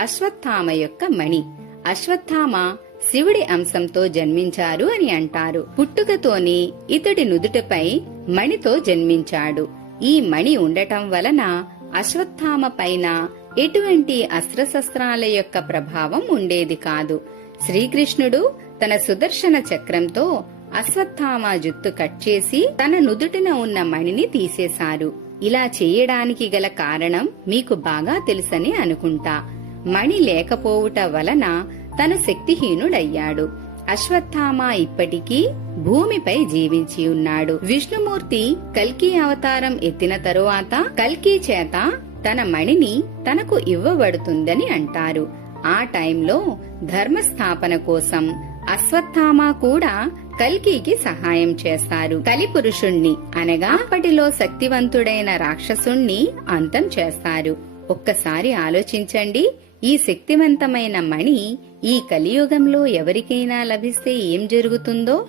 అశ్వత్థామ యొక్క మణి. అశ్వత్థామ శివుడి అంశంతో జన్మించారు అని అంటారు. పుట్టుకతోనే ఇతడి నుదుటిపై మణితో జన్మించాడు. ఈ మణి ఉండటం వలన అశ్వత్థామ పైన ఎటువంటి అస్త్రశస్త్రాల యొక్క ప్రభావం ఉండేది కాదు. శ్రీకృష్ణుడు తన సుదర్శన చక్రంతో అశ్వత్థామ జుత్తు కట్ చేసి తన నుదుటిన ఉన్న మణిని తీసేశారు. ఇలా చేయడానికి గల కారణం మీకు బాగా తెలుసని అనుకుంటా. మణి లేకపోవుట వలన తను శక్తిహీనుడయ్యాడు. అశ్వత్థామ ఇప్పటికీ భూమిపై జీవించి ఉన్నాడు. విష్ణుమూర్తి కల్కి అవతారం ఎత్తిన తరువాత కల్కి చేత తన మణిని తనకు ఇవ్వబడుతుందని అంటారు. ఆ టైంలో ధర్మస్థాపన కోసం అశ్వత్థామ కూడా కల్కికి సహాయం చేస్తారు. కలిపురుషుణ్ణి అనగా అప్పటిలో శక్తివంతుడైన రాక్షసుణ్ణి అంతం చేస్తారు. ఒక్కసారి ఆలోచించండి, ఈ శక్తివంతమైన మణి ఈ కలియుగంలో ఎవరికైనా లభిస్తే ఏం జరుగుతుందో.